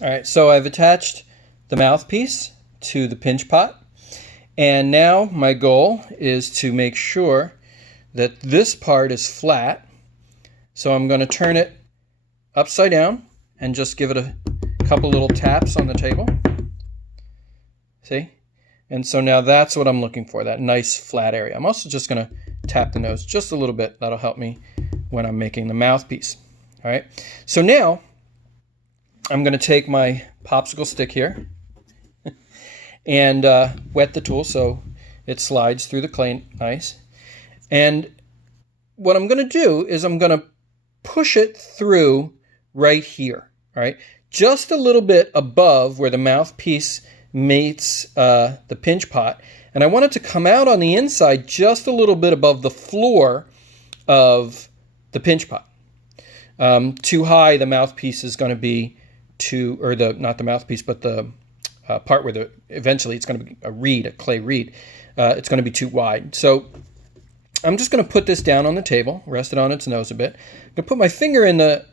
All right, so I've attached the mouthpiece to the pinch pot, and now my goal is to make sure that this part is flat. So I'm going to turn it upside down and just give it a couple little taps on the table. See? And so now that's what I'm looking for, that nice flat area. I'm also just going to tap the nose just a little bit. That'll help me when I'm making the mouthpiece. All right. So now I'm going to take my popsicle stick here and wet the tool so it slides through the clay nice. And what I'm going to do is I'm going to push it through right here, all right? Just a little bit above where the mouthpiece meets the pinch pot. And I want it to come out on the inside just a little bit above the floor of the pinch pot. Too high, the mouthpiece is going to be too, or not the mouthpiece, but the part where eventually it's going to be a reed, a clay reed. It's going to be too wide. So I'm just going to put this down on the table, rest it on its nose a bit. I'm going to put my finger in the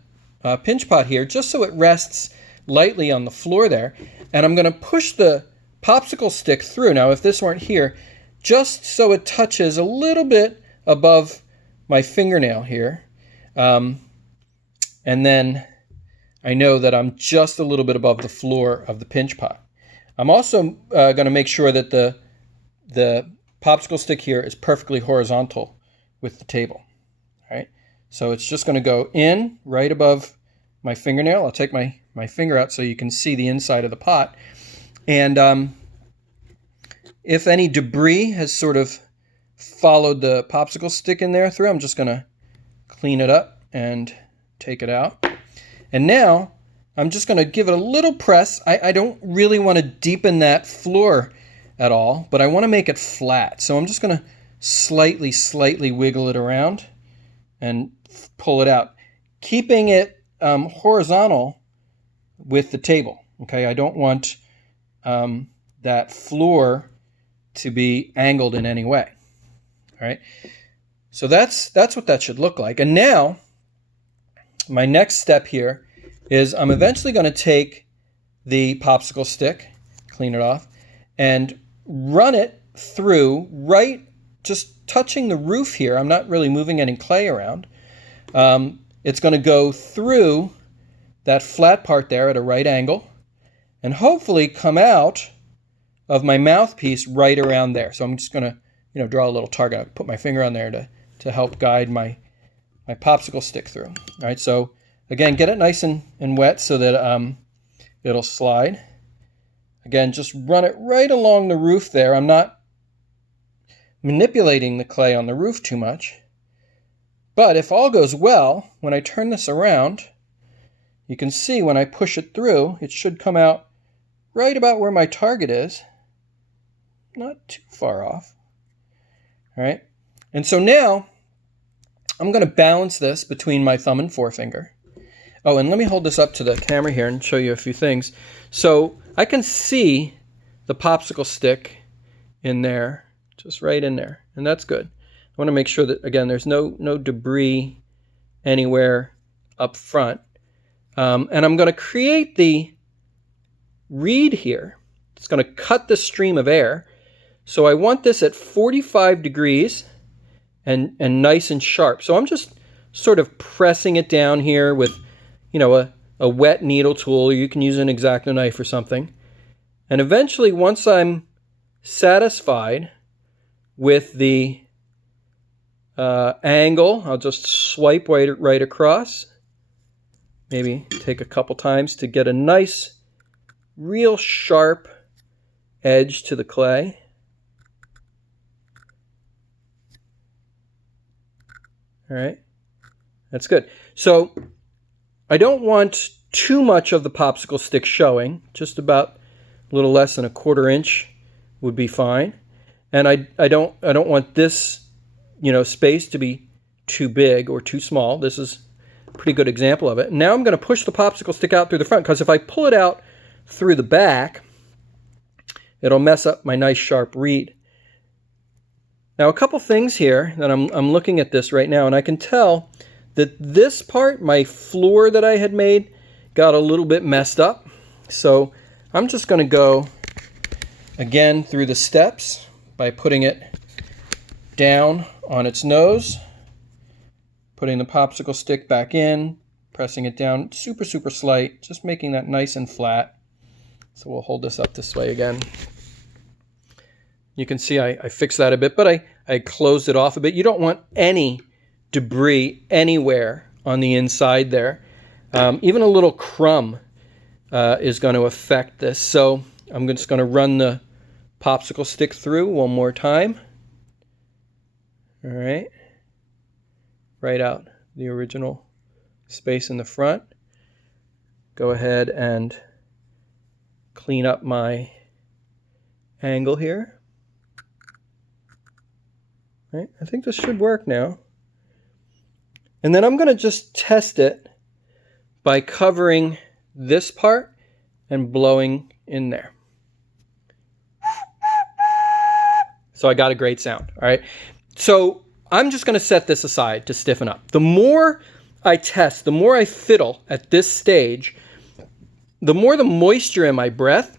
pinch pot here just so it rests lightly on the floor there. And I'm going to push the popsicle stick through. Now, if this weren't here, just so it touches a little bit above my fingernail here. And then I know that I'm just a little bit above the floor of the pinch pot. I'm also going to make sure that the popsicle stick here is perfectly horizontal with the table. All right, so it's just going to go in right above my fingernail. I'll take my finger out so you can see the inside of the pot. And if any debris has sort of followed the popsicle stick in there through, I'm just going to clean it up and take it out. And now I'm just going to give it a little press. I don't really want to deepen that floor at all, but I want to make it flat. So I'm just going to slightly wiggle it around and pull it out, keeping it horizontal with the table. Okay, I don't want that floor to be angled in any way. All right, so that's what that should look like. And now my next step here is I'm eventually going to take the popsicle stick, clean it off, and run it through right, just touching the roof here. I'm not really moving any clay around. It's going to go through that flat part there at a right angle and hopefully come out of my mouthpiece right around there. So I'm just going to, draw a little target. I'll put my finger on there to help guide my popsicle stick through. All right, so again, get it nice and wet so that it'll slide. Again, just run it right along the roof there. I'm not manipulating the clay on the roof too much. But if all goes well, when I turn this around, you can see when I push it through, it should come out right about where my target is. Not too far off. All right. And so now I'm going to balance this between my thumb and forefinger. Oh, and let me hold this up to the camera here and show you a few things. So I can see the popsicle stick in there, just right in there, and that's good. I want to make sure that, again, there's no debris anywhere up front. And I'm going to create the reed here. It's going to cut the stream of air. So I want this at 45 degrees and nice and sharp. So I'm just sort of pressing it down here with, a wet needle tool. You can use an X-Acto knife or something. And eventually, once I'm satisfied with the angle, I'll just swipe right across. Maybe take a couple times to get a nice, real sharp edge to the clay. All right, that's good. So I don't want too much of the popsicle stick showing, just about a little less than a 1/4 inch would be fine. And I don't want this, space to be too big or too small. This is a pretty good example of it. Now I'm going to push the popsicle stick out through the front, because if I pull it out through the back, it'll mess up my nice sharp reed. Now, a couple things here that I'm looking at this right now, and I can tell that this part, my floor that I had made, got a little bit messed up. So I'm just going to go again through the steps by putting it down on its nose, putting the popsicle stick back in, pressing it down super, super slight, just making that nice and flat. So we'll hold this up this way again. You can see I fixed that a bit, but I closed it off a bit. You don't want any debris anywhere on the inside there. Even a little crumb is going to affect this. So I'm just going to run the popsicle stick through one more time. All right. Right out the original space in the front. Go ahead and clean up my angle here. Right. I think this should work now. And then I'm going to just test it by covering this part and blowing in there. So I got a great sound. All right. So I'm just going to set this aside to stiffen up. The more I test, the more I fiddle at this stage, the more the moisture in my breath